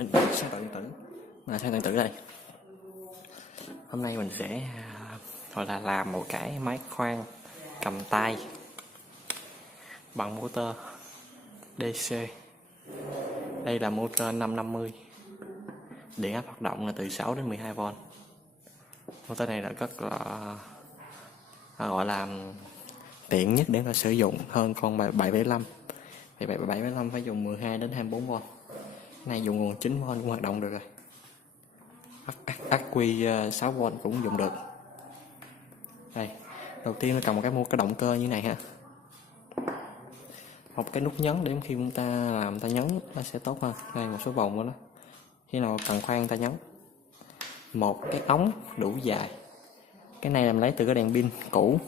Mình sang điện tử đây. Hôm nay mình sẽ gọi là làm một cái máy khoan cầm tay bằng motor DC. Đây là motor 550, điện áp hoạt động là từ 6 đến 12V. Motor này là rất là gọi là tiện nhất để mà sử dụng hơn con 775. Thì 775 phải dùng 12 đến 24V. Cái này dùng nguồn 9V cũng hoạt động được rồi. Ắc quy 6V cũng dùng được. Đây, đầu tiên nó cần một cái động cơ như này ha, một cái nút nhấn để khi chúng ta làm ta nhấn nó sẽ tốt hơn. Đây một số vòng của nó, khi nào cần khoan ta nhấn. Một cái ống đủ dài, cái này làm lấy từ cái đèn pin cũ.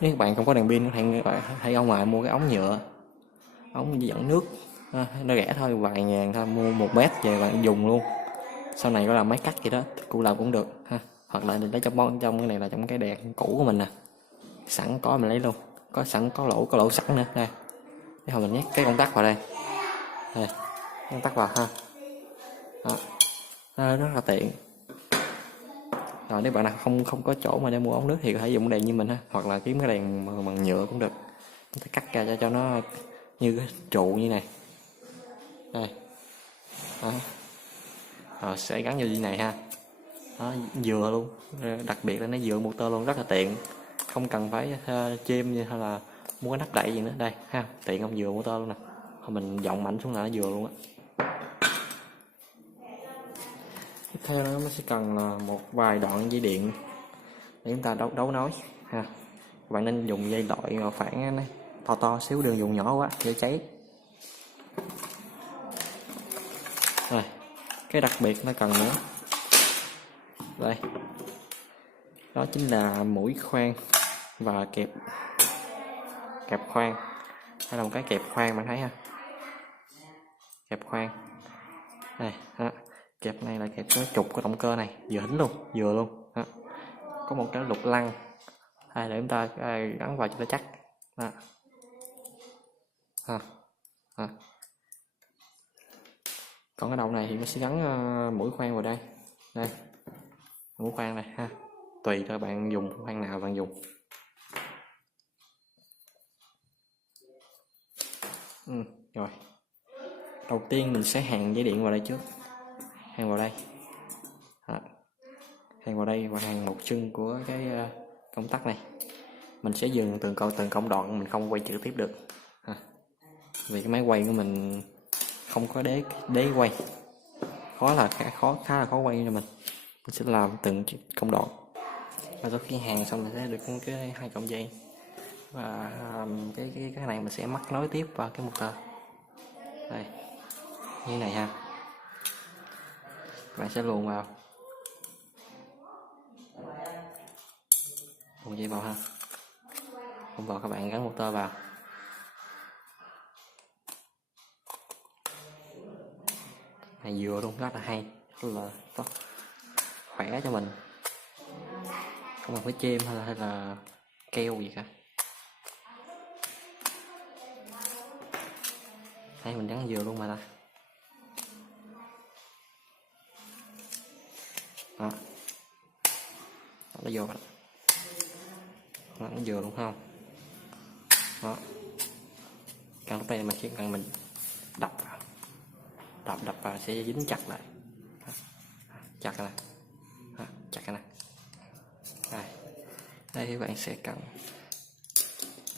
Nếu các bạn không có đèn pin thì hãy ra ngoài mua cái ống nhựa, ống dẫn nước, nó rẻ thôi, vài ngàn thôi, mua 1 mét về bạn dùng luôn. Sau này có làm máy cắt gì đó cụ làm cũng được ha, hoặc là lấy trong cái này là trong cái đèn cũ của mình nè, sẵn có mình lấy luôn, có sẵn có lỗ sẵn nữa. Đây, cái hồi mình nhét cái công tắc vào đây, công tắc vào ha. Đó, rất là tiện. Rồi nếu bạn nào không có chỗ mà để mua ống nước thì có thể dùng đèn như mình ha, hoặc là kiếm cái đèn bằng nhựa cũng được. Chúng ta cắt ra cho nó như cái trụ như này. Đây. Đó. Rồi sẽ gắn vô như này ha. Đó, vừa luôn, đặc biệt là nó vừa motor luôn, rất là tiện, không cần phải chêm như hay là mua cái nắp đậy gì nữa. Đây ha, tiện không, vừa motor luôn nè, mình dọn mạnh xuống là nó vừa luôn á. Tiếp theo nó sẽ cần là một vài đoạn dây điện để chúng ta đấu nối ha. Bạn nên dùng dây loại phản này, to xíu, đừng dùng nhỏ quá dễ cháy. Rồi cái đặc biệt nó cần nữa, đây, đó chính là mũi khoan và kẹp khoan, hay là một cái kẹp khoan, bạn thấy ha, kẹp khoan đây đó. Kẹp này là kẹp cái trục của động cơ này, vừa luôn đó. Có một cái lục lăng hay để chúng ta gắn vào cho nó chắc đó. Còn cái đầu này thì nó sẽ gắn mũi khoan vào đây, mũi khoan này ha, tùy thôi bạn dùng khoan nào bạn dùng. Rồi đầu tiên mình sẽ hàn dây điện vào đây trước, hàn vào đây đó. Hàn vào đây và hàn một chân của cái công tắc này. Mình sẽ dừng từng công đoạn, mình không quay trực tiếp được vì cái máy quay của mình không có đế quay, khá là khó quay cho mình sẽ làm từng công đoạn. Và sau khi hàn xong mình sẽ được cái 2 cọng dây, và cái này mình sẽ mắc nối tiếp vào cái motor đây như này ha. Bạn sẽ luồn vào, luồn dây vào ha, luồn vào, các bạn gắn motor vào. Này vừa luôn, rất là hay, rất là tốt, khỏe cho mình, không cần phải chêm hay là keo gì cả. Đây mình gắn vừa luôn mà ta. Đó. Nó vô rồi. Nó vừa luôn không? Đó. Căn lúc này mà chỉ cần mình đập vào sẽ dính chặt lại. Chặt cái này. Chặt cái này. Đây thì bạn sẽ cần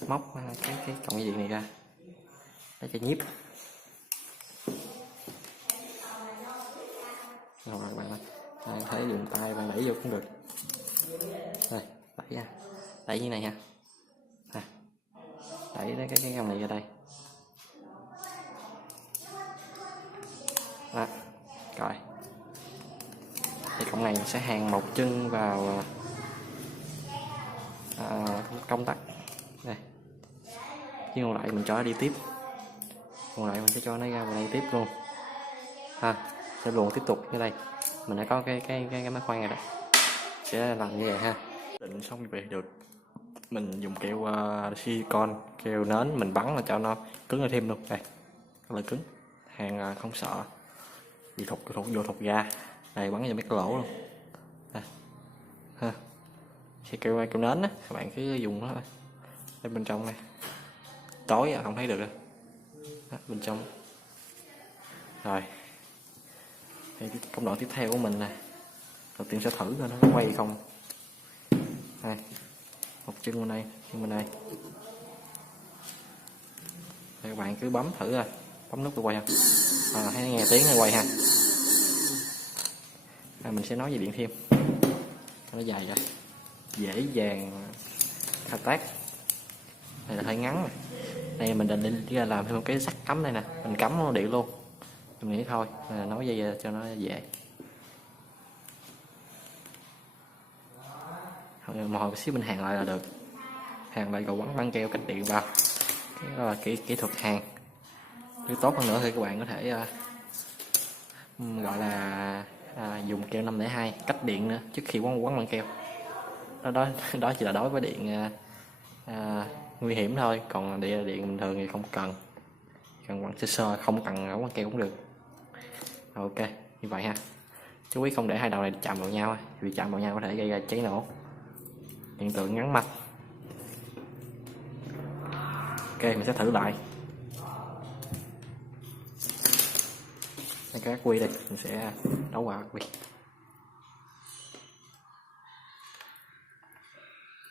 móc cái cọng dây điện này ra để cho nhíp. Rồi bạn thấy dùng tay bạn đẩy vô cũng được. Đây, đẩy như này ha. Đẩy cái cọng này ra đây. Đó, rồi. Thì cọng này sẽ hàn một chân vào công tắc đây, chứ còn lại mình cho nó đi tiếp, còn lại mình sẽ cho nó ra vào đây tiếp luôn ha. Sẽ luồn tiếp tục như đây, mình đã có cái máy khoan này đó, sẽ làm như vậy ha. Định xong như vậy được, mình dùng keo silicon, keo nến, mình bắn là cho nó cứng hơn thêm luôn. Đây rất là cứng, hàng không sợ, vô thụt ra đây, bắn cho mấy cái lỗ luôn đây. Ha, khi kêu nến á các bạn cứ dùng nó thôi. Đây bên trong này tối không thấy được đâu đó, bên trong rồi. Thì công đoạn tiếp theo của mình nè, đầu tiên sẽ thử coi nó quay không. Đây, một chân bên đây, chân bên đây. Thì các bạn cứ bấm thử rồi, bấm nút để quay không. Thấy nghe tiếng nó quay ha. Mình sẽ nói về điện thêm, nó dài rồi, dễ dàng thao tác. Đây là hơi ngắn rồi. Đây mình định chỉ là làm thêm một cái sắt cắm đây nè, mình cắm nó điện luôn. Mình nghĩ thôi, nối dây cho nó dễ. Một hồi xíu mình hàn lại là được. Hàn lại rồi quấn băng keo cách điện vào. Cái đó là kỹ thuật hàn. Nếu tốt hơn nữa thì các bạn có thể gọi là dùng keo 502 cách điện nữa trước khi quấn băng keo. Đó chỉ là đối với điện nguy hiểm thôi, còn điện bình thường thì không cần quăng sơ, không cần quăng keo cũng được. Ok, như vậy ha. Chú ý không để hai đầu này chạm vào nhau, vì chạm vào nhau có thể gây ra cháy nổ, hiện tượng ngắn mạch. Ok, mình sẽ thử lại. Cái quy đây mình sẽ đấu vào quy.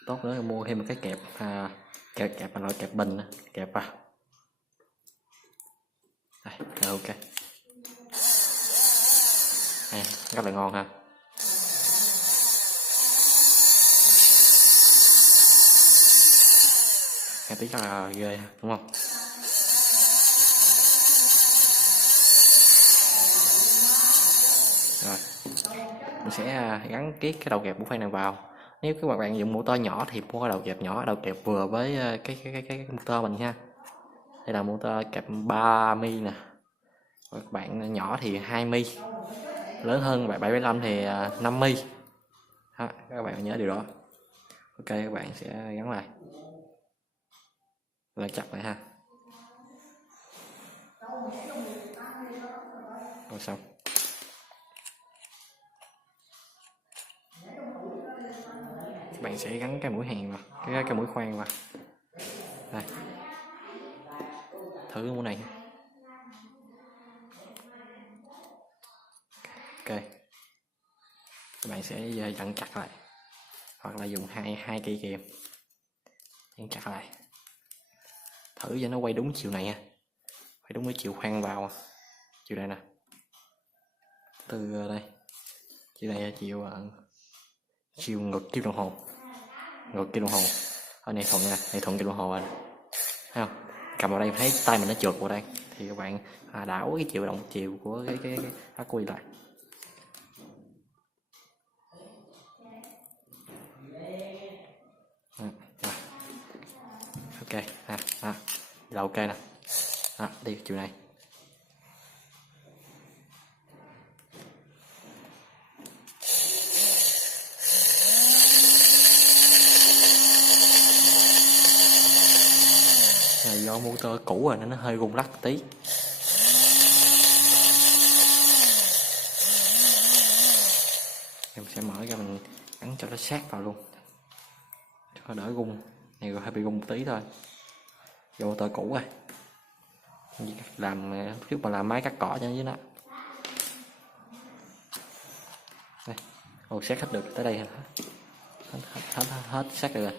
Tốt nữa là mua thêm một cái kẹp kẹp loại kẹp bình kẹp vào. Đây, ok. Đây, rất là ngon ha. Nghe tiếng rất là ghê đúng không? Rồi mình sẽ gắn cái đầu kẹp của khoan này vào. Nếu các bạn dùng motor nhỏ thì mua đầu kẹp nhỏ, đầu kẹp vừa với cái motor mình ha. Đây là motor kẹp 3mm nè. Các bạn nhỏ thì 2mm, lớn hơn bạn 7,5 thì 5mm. Các bạn nhớ điều đó. Ok, các bạn sẽ gắn lại chặt lại ha. Rồi xong. Các bạn sẽ gắn cái mũi hàn vào, cái mũi khoan vào. Đây. Thử cái mũi này. Ok. Các bạn sẽ dặn chặt lại, hoặc là dùng hai cây kìm dặn chặt lại. Thử cho nó quay đúng chiều này nha, quay đúng cái chiều khoan vào, chiều này nè, từ đây chiều này chiều ngược kim đồng hồ, ở này thuận nha, này thuận kim đồng hồ rồi, thấy không? Cầm vào đây thấy tay mình nó trượt vào đây thì các bạn đảo cái chiều động chiều của cái ắc quy lại. Ok là ok nè. Đi chiều này. Do motor cũ rồi nên nó hơi rung lắc tí. Em sẽ mở ra mình gắn cho nó sát vào luôn, cho đỡ rung. Này rồi hơi bị rung một tí thôi, do motor cũ rồi. Làm trước mà làm máy cắt cỏ cho dưới nó. Đây, sát hết được tới đây hết sát được rồi.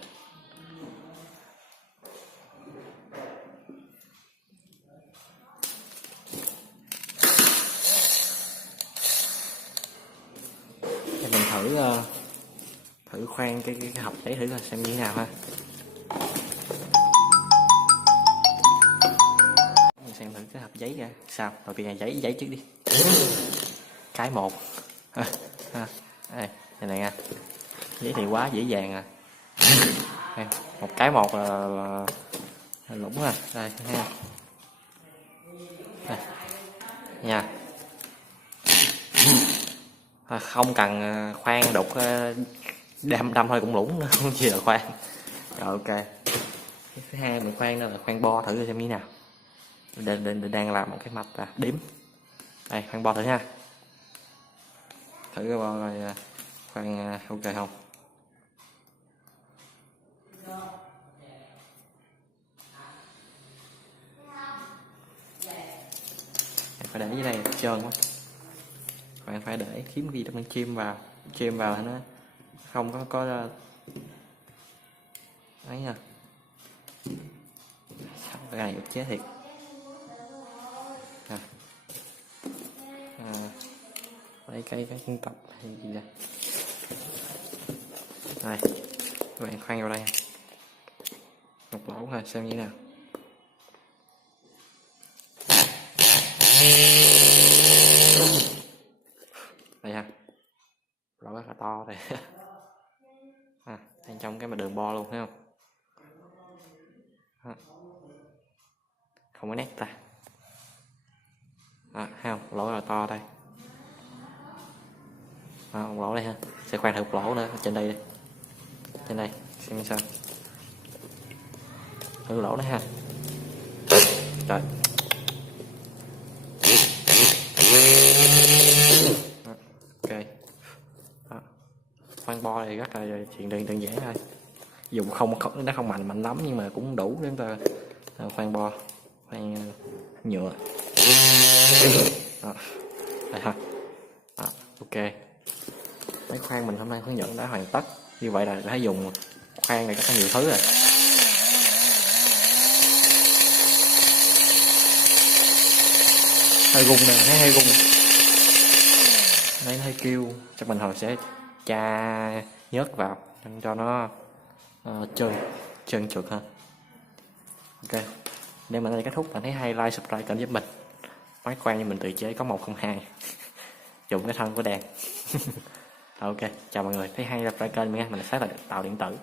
Mình thử khoan cái hộc giấy thử coi xem như thế nào ha. Mình xem thử cái hộp giấy ra sao. Đầu tiên là giấy trước đi. Cái một đây này nha, giấy thì quá dễ dàng một cái một là lũng ha. Đây ha, đây nha. Không cần khoan đục, đâm thôi cũng lũng nữa, không chỉ là khoan. Rồi ok. Cái thứ hai mình khoan đó là khoan bo thử xem như thế nào. Đang làm một cái mạch đếm. Đây khoan bo thử ha. thử cái bo coi khoan ok không. Phải để dưới đây trơn quá, bạn phải để kiếm gì trong chim vào nó không có ấy nha. Cái này ức chế thiệt. Lấy cái tập hay gì đây. Đây, các bạn khoan vào đây một lỗ thôi xem như thế nào. Đây ha, lỗ rất là to đây. Bên trong cái mà đường bo luôn thấy không? Không có nét ta. Thấy không? Lỗ là to đây. Một lỗ đây ha, sẽ khoan thử một lỗ nữa trên đây, trên đây xem sao. Thử lỗ đấy ha. Trời. Ok. Khoan bo này rất là chuyện đơn giản thôi, dùng nó không mạnh lắm nhưng mà cũng đủ để chúng ta khoan bo, khoan nhựa. Đây ha. Ok, máy khoan mình hôm nay hướng dẫn đã hoàn tất. Như vậy là đã dùng khoan này rất là nhiều thứ rồi. Hơi rung nè, thấy hơi rung, đấy hơi kêu. Chắc mình hồi sẽ tra nhớt vào cho nó trơn trượt ha. Ok, để mình đây kết thúc. Bạn thấy hay like subscribe kênh giúp mình. Máy khoan như mình tự chế có 102 dùng cái thân của đèn. Ok, chào mọi người, thấy hay subscribe kênh mình nha, mình sẽ tạo điện tử.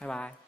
Bye bye.